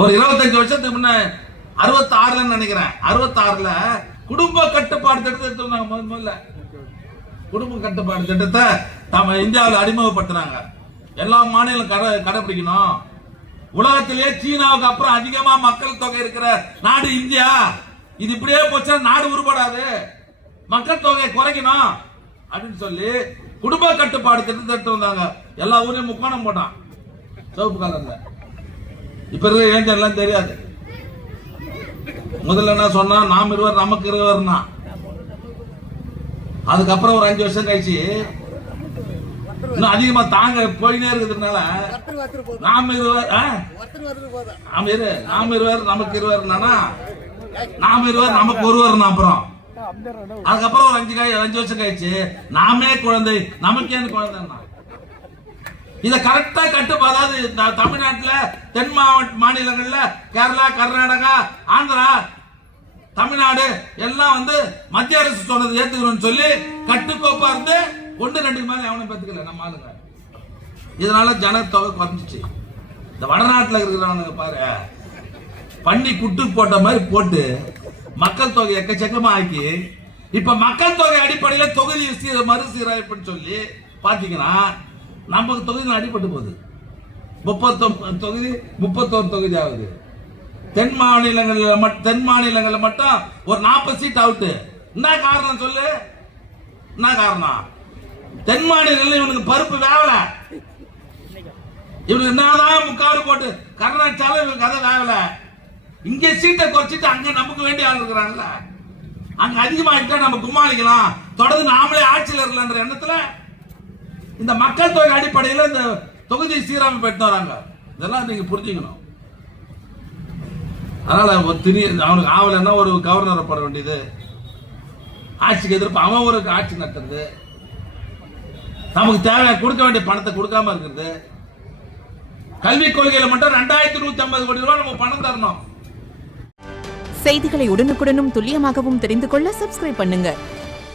ஒரு 25 வருஷத்துக்கு முன்ன 66 நினைக்கிறேன், 66ல குடும்ப கட்டுப்பாடு திட்டத்தை முதல்ல குடும்ப கட்டுப்பாடு திட்டத்தை நம்ம இந்தியாவில் அறிமுகப்படுத்துறாங்க. எல்லா மாநிலம் கடைபிடிக்கணும். உலகத்திலேயே சீனாவுக்கு அப்புறம் அதிகமா மக்கள் தொகை இருக்கிற நாடு இந்தியா. இது இப்படியே போச்சா நாடு உருப்படாது, மக்கள் தொகையை குறைக்கணும் அப்படின்னு சொல்லி குடும்ப கட்டுப்பாடு திட்டத்தை வந்தாங்க. எல்லா ஊரையும் முக்கோணம் போட்டான் சிவப்பு கலர்ல. இப்ப இருக்கிற இளைஞர்லாம் தெரியாது. முதல்ல என்ன சொன்னா, நாம் இருவர் நமக்கு இருவர்னா. அதுக்கப்புறம் ஒரு 5 வருஷம் கழிச்சு இன்னும் அதிகமா தாங்க போயினே இருக்கிறதுனால நாம் இருவர் நமக்கு இருவர், நாம் இருவர் நமக்கு ஒருவர். அப்புறம் அதுக்கப்புறம் ஒரு 5 வருஷம் கழிச்சு நாமே குழந்தை நமக்கே குழந்தை. இத கரெக்டா அதாவது தமிழ்நாட்டில் தென் மாநிலங்கள்ல கேரளா, கர்நாடகா, ஆந்திரா, தமிழ்நாடு எல்லாம் மத்திய அரசு சொன்னது ஏத்துக்கணும்னு சொல்லி கட்டுக்கோப்பா இருந்து 1-2 மேல எவனும் பெற்றுக்கல நம்ம ஆளுங்க. இதனால ஜனத்தொகை குறைஞ்சிச்சு. இந்த வடநாட்டில் இருக்கிறவனுங்க பாரு, பண்ணி குட்டு போட்ட மாதிரி போட்டு மக்கள் தொகை எக்கச்சக்கமா ஆக்கி இப்ப மக்கள் தொகை அடிப்படையில் தொகுதி மறுசீரமைப்புன்னு சொல்லி பாத்தீங்கன்னா நமக்கு தொகுதி அடிபட்டு போகுது. 39 தொகுதி 31 தொகுதி ஆகுது. தென் மாநிலங்கள்ல மட்டும் ஒரு 40 சீட் அவுட்டு. என்ன காரணம் சொல்லு? என்ன காரணம்? தென் மாநிலங்கள் இவனுக்கு பருப்பு வேவல. இவனுக்கு என்னதான் முக்காடு போட்டு கர்நாடகால இவனுக்கு கதை வேவல. இங்க சீட்டை குறைச்சிட்டு அங்க நமக்கு வேண்டிய ஆள் இருக்கிறாங்கல்ல, அங்க அதிகமாகிட்டா நம்ம கும்மாளிக்கலாம், தொடர்ந்து நாமளே ஆட்சியில் இருக்கலான்ற எண்ணத்துல இந்த மக்கள் தொகை அடிப்படையில் இந்த தொகுதி சீரமைப்பு எடுத்து வராங்க. இதெல்லாம் நீங்க புரிஞ்சுக்கணும். அதனால அவனுக்கு ஆவலன்னா ஒரு கவர்னரை போட வேண்டியது, ஆட்சிக்கு எதிர்ப்பு அவன் ஒரு ஆட்சி நடத்துறது, நமக்கு தேவை கொடுக்க வேண்டிய பணத்தை கொடுக்காம இருக்கிறது. கல்விக் கொள்கையில மட்டும் 2150 கோடி ரூபாய் நம்ம பணம் தரணும். செய்திகளை உடனுக்குடனும் துல்லியமாகவும் தெரிந்து கொள்ள சப்ஸ்கிரைப் பண்ணுங்க.